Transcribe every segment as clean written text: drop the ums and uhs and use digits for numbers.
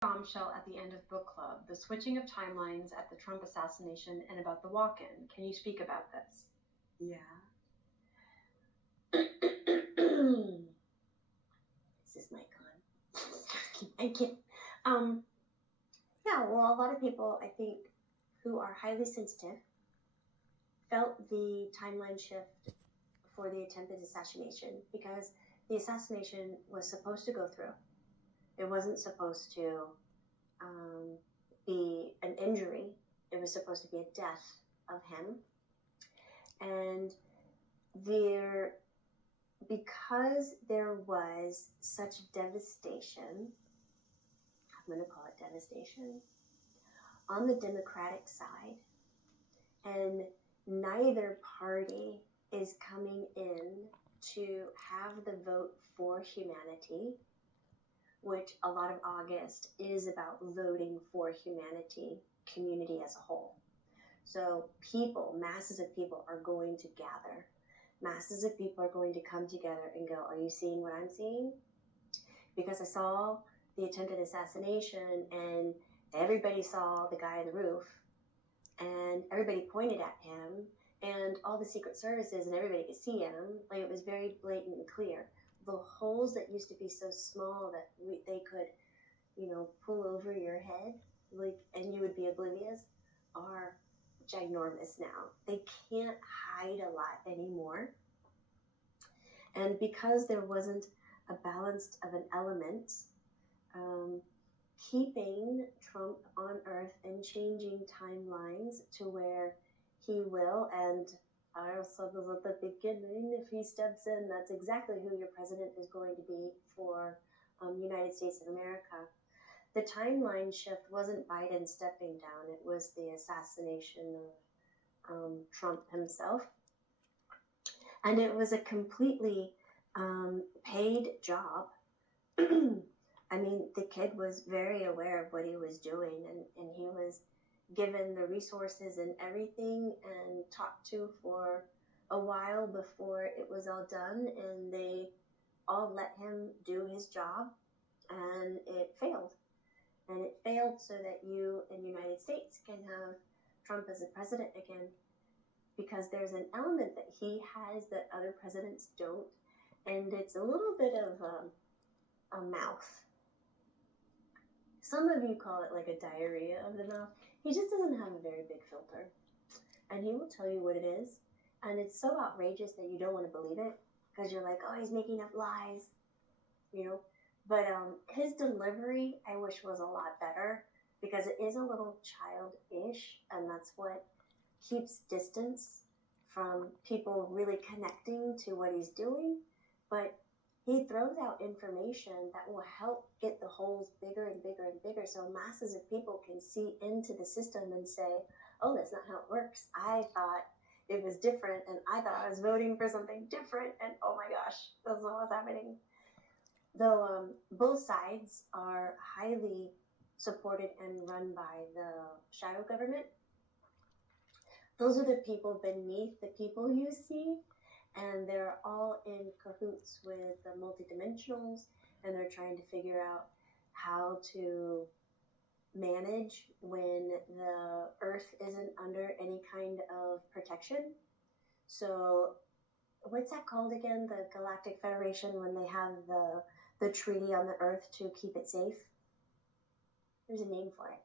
Bombshell at the end of book club, the switching of timelines at the Trump assassination, and about the walk-in. Can you speak about this? Yeah. Is this mic on? I can't. Yeah, well, a lot of people, I think, who are highly sensitive felt the timeline shift for the attempted assassination because the assassination was supposed to go through. It wasn't supposed to be an injury. It was supposed to be a death of him. And because there was such devastation, I'm going to call it devastation, on the Democratic side, and neither party is coming in to have the vote for humanity, which a lot of August is about voting for humanity, community as a whole. So people, masses of people are going to gather. Masses of people are going to come together and go, are you seeing what I'm seeing? Because I saw the attempted assassination and everybody saw the guy on the roof and everybody pointed at him and all the secret services and everybody could see him. Like, it was very blatant and clear. The holes that used to be so small that they could, pull over your head, and you would be oblivious, are ginormous now. They can't hide a lot anymore. And because there wasn't a balance of an element, keeping Trump on Earth and changing timelines to where he will, and I also was at the beginning, if he steps in, that's exactly who your president is going to be for United States of America. The timeline shift wasn't Biden stepping down, it was the assassination of Trump himself. And it was a completely paid job. I mean, the kid was very aware of what he was doing, and he was given the resources and everything and talked to for a while before it was all done, and they all let him do his job, and it failed. And it failed so that you in the United States can have Trump as a president again, because there's an element that he has that other presidents don't, and it's a little bit of a mouth. Some of you call it like a diarrhea of the mouth. He just doesn't have a very big filter, and he will tell you what it is, and it's so outrageous that you don't want to believe it because you're like, oh, he's making up lies, But his delivery, I wish, was a lot better because it is a little childish, and that's what keeps distance from people really connecting to what he's doing. But he throws out information that will help get the holes bigger and bigger and bigger so masses of people can see into the system and say, oh, that's not how it works. I thought it was different, and I thought I was voting for something different, and oh my gosh, that's what was happening. Though both sides are highly supported and run by the shadow government, those are the people beneath the people you see, and they're all in cahoots with the multidimensionals, and they're trying to figure out how to manage when the Earth isn't under any kind of protection. So what's that called again? The Galactic Federation, when they have the treaty on the Earth to keep it safe? There's a name for it.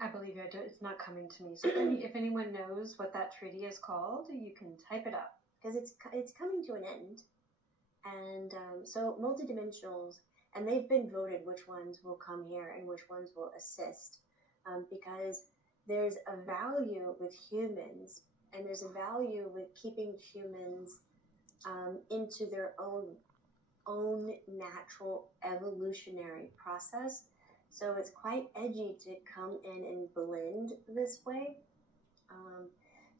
I believe you. It's not coming to me. So if anyone knows what that treaty is called, you can type it up. Because it's coming to an end. And so multidimensionals, and they've been voted which ones will come here and which ones will assist. Because there's a value with humans, and there's a value with keeping humans into their own natural evolutionary process. So it's quite edgy to come in and blend this way.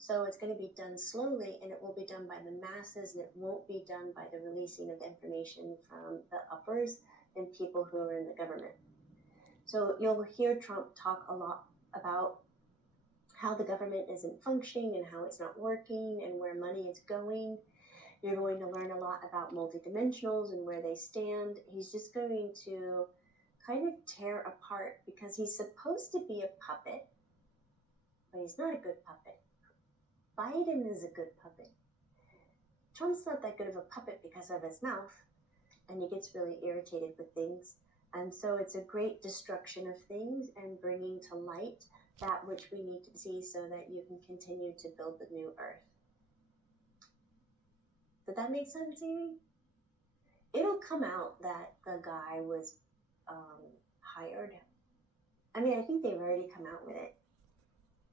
So it's going to be done slowly, and it will be done by the masses, and it won't be done by the releasing of information from the uppers and people who are in the government. So you'll hear Trump talk a lot about how the government isn't functioning and how it's not working and where money is going. You're going to learn a lot about multidimensionals and where they stand. He's just going to kind of tear apart because he's supposed to be a puppet, but he's not a good puppet. Biden is a good puppet. Trump's not that good of a puppet because of his mouth, and he gets really irritated with things. And so it's a great destruction of things and bringing to light that which we need to see so that you can continue to build the new earth. Did that make sense, Amy? It'll come out that the guy was hired. I mean, I think they've already come out with it.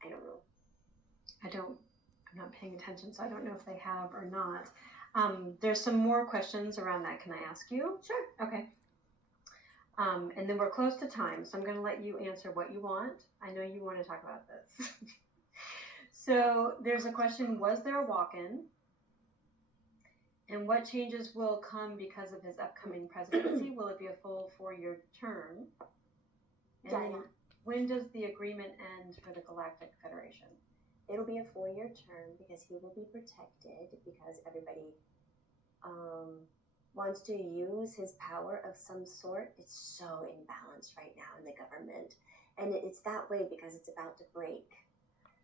I don't know. I'm not paying attention, so I don't know if they have or not. There's some more questions around that. Can I ask you? Sure. Okay. And then we're close to time, so I'm going to let you answer what you want. I know you want to talk about this. So there's a question, was there a walk-in? And what changes will come because of his upcoming presidency? Will it be a full 4-year term? And Yeah, then yeah. when does the agreement end for the Galactic Federation? It'll be a 4-year term because he will be protected because everybody wants to use his power of some sort. It's so imbalanced right now in the government. And it's that way because it's about to break.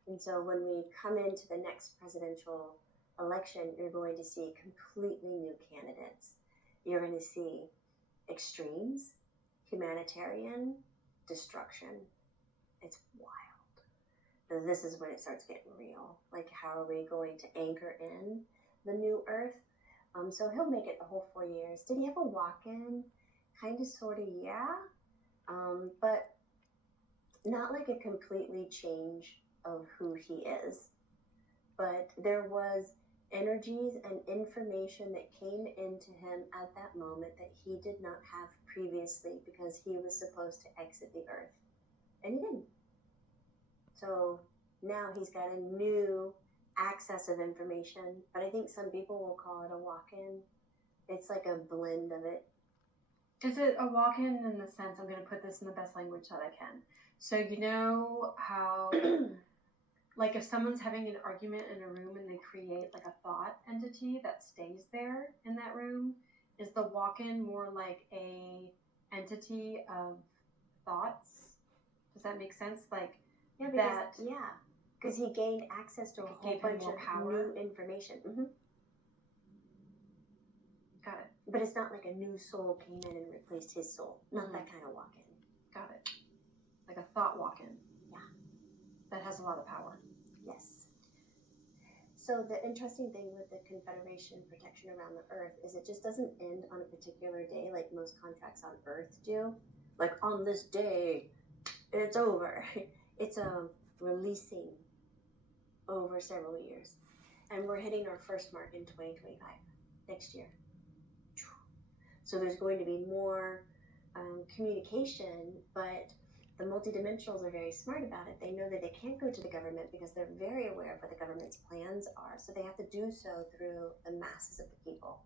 And so when we come into the next presidential election, you're going to see completely new candidates. You're going to see extremes, humanitarian, destruction. It's wild. This is when it starts getting real. Like, how are we going to anchor in the new earth? So he'll make it the whole 4 years. Did he have a walk-in? Kind of, sort of, yeah. But not like a completely change of who he is. But there was energies and information that came into him at that moment that he did not have previously because he was supposed to exit the earth. And he didn't. So now he's got a new access of information, but I think some people will call it a walk-in. It's like a blend of it. Is it a walk-in in the sense, I'm going to put this in the best language that I can. So you know how, like if someone's having an argument in a room and they create like a thought entity that stays there in that room, is the walk-in more like a entity of thoughts? Does that make sense? Like, yeah, because he gained access to a whole bunch of new information. Mm-hmm. Got it. But it's not like a new soul came in and replaced his soul. Not that kind of walk-in. Got it. Like a thought walk-in. Yeah. That has a lot of power. Yes. So the interesting thing with the Confederation protection around the Earth is it just doesn't end on a particular day like most contracts on Earth do. Like, on this day, it's over. It's a releasing over several years. And we're hitting our first mark in 2025, next year. So there's going to be more communication, but the multidimensionals are very smart about it. They know that they can't go to the government because they're very aware of what the government's plans are. So they have to do so through the masses of the people.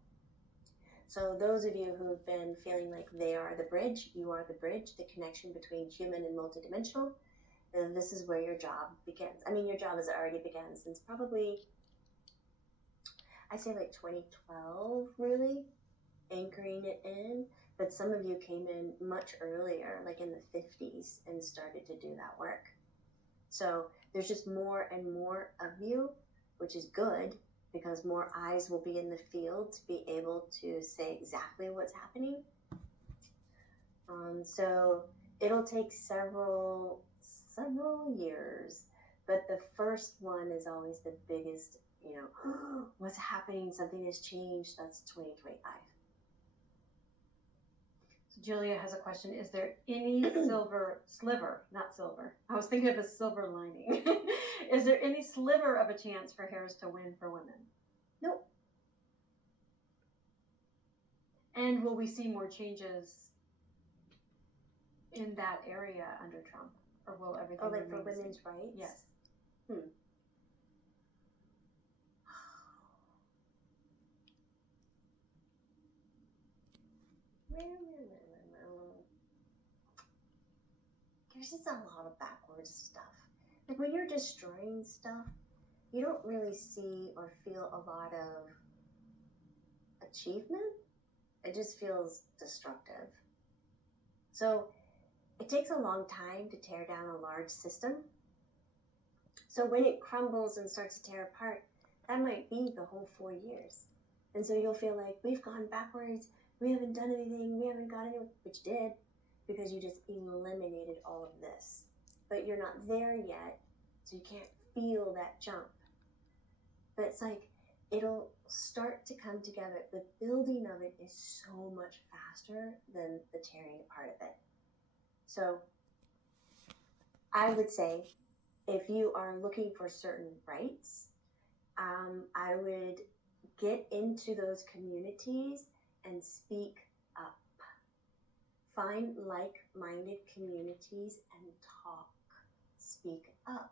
So those of you who've been feeling like they are the bridge, you are the bridge, the connection between human and multidimensional, this is where your job begins. I mean, your job has already begun since probably, I'd say like 2012, really, anchoring it in. But some of you came in much earlier, like in the 50s, and started to do that work. So there's just more and more of you, which is good, because more eyes will be in the field to be able to say exactly what's happening. So it'll take several years, but the first one is always the biggest, what's happening, something has changed, that's 2025. So Julia has a question. Is there any sliver, not silver, I was thinking of a silver lining. Is there any sliver of a chance for Harris to win for women? Nope. And will we see more changes in that area under Trump? Or will everything like for women's rights? Yes. There's just a lot of backwards stuff. Like when you're destroying stuff, you don't really see or feel a lot of achievement. It just feels destructive. So it takes a long time to tear down a large system. So when it crumbles and starts to tear apart, that might be the whole 4 years. And so you'll feel like we've gone backwards, we haven't done anything, we haven't got anywhere, which you did, because you just eliminated all of this. But you're not there yet, so you can't feel that jump. But it's like it'll start to come together. The building of it is so much faster than the tearing apart of it. So I would say if you are looking for certain rights, I would get into those communities and speak up. Find like-minded communities and talk. Speak up.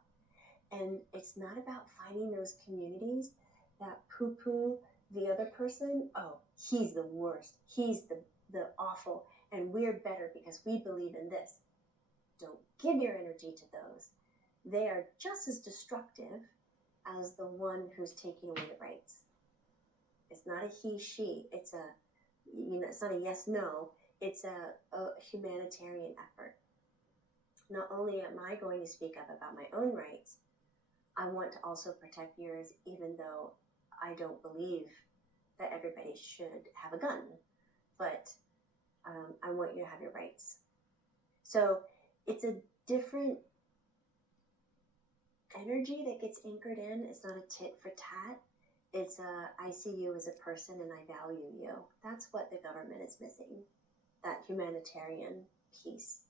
And it's not about finding those communities that poo-poo the other person. Oh, he's the worst. He's the awful. And we're better because we believe in this. Don't give your energy to those. They are just as destructive as the one who's taking away the rights. It's not a he, she. It's it's not a yes, no. It's a humanitarian effort. Not only am I going to speak up about my own rights, I want to also protect yours, even though I don't believe that everybody should have a gun. But I want you to have your rights. So it's a different energy that gets anchored in. It's not a tit for tat. It's I see you as a person and I value you. That's what the government is missing, that humanitarian piece.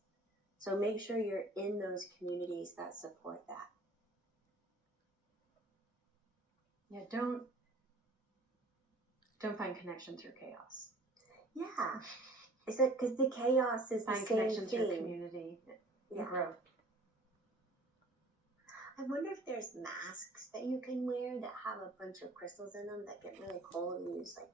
So make sure you're in those communities that support that. Yeah, don't find connection through chaos. Yeah. Is it because the chaos is Find the same connection through thing? community and Yeah. growth. I wonder if there's masks that you can wear that have a bunch of crystals in them that get really cold and you just like